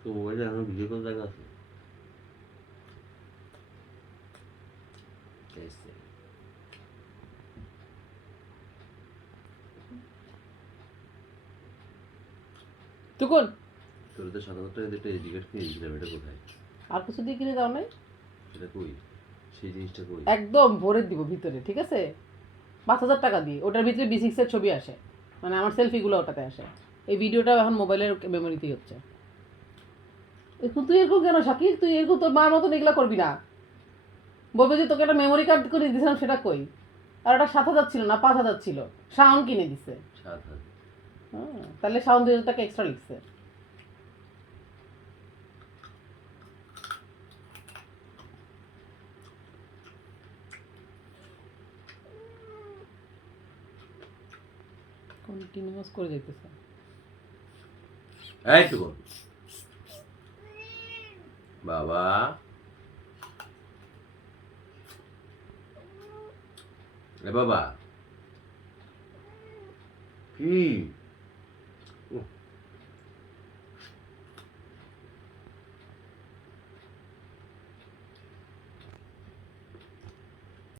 তো মোবাইলে এখন ভিডিও কল জায়গা আছে। টুকুন তোর তো ৭,০০০ টাকা দিয়ে একটা এডিকেট কিনে দিয়েছিলাম, এটা কোথায়? আর কিছু দিয়ে কিনে দাও নাই? সেটা কই? সেই জিনিসটা কই? একদম ভরে দিব ভিতরে, ঠিক আছে? ৫,০০০ টাকা দিয়ে ওটার ভিতরে B6 এর ছবি আসে, মানে আমার সেলফিগুলো ওটাতে আসে। এই ভিডিওটা এখন মোবাইলের মেমোরিতেই হচ্ছে। এখন তুই এরকম কেন শাকির? তুই এরকম তোর মার মতন এগুলো করবি না। বলবে যে তোকে একটা মেমোরি কার্ড করে দিয়েছিলাম, সেটা কই? আর ওটা ৭,০০০ ছিল না, ৫,০০০ ছিল। শাওন কিনে দিছে। ৭,০০০। তাহলে শাওন ২,০০০ টাকা এক্সট্রা লিখছে। কন্টিনিউয়াস করে যাইতেছে। এই টুকুন বাবা, এ বাবা কি?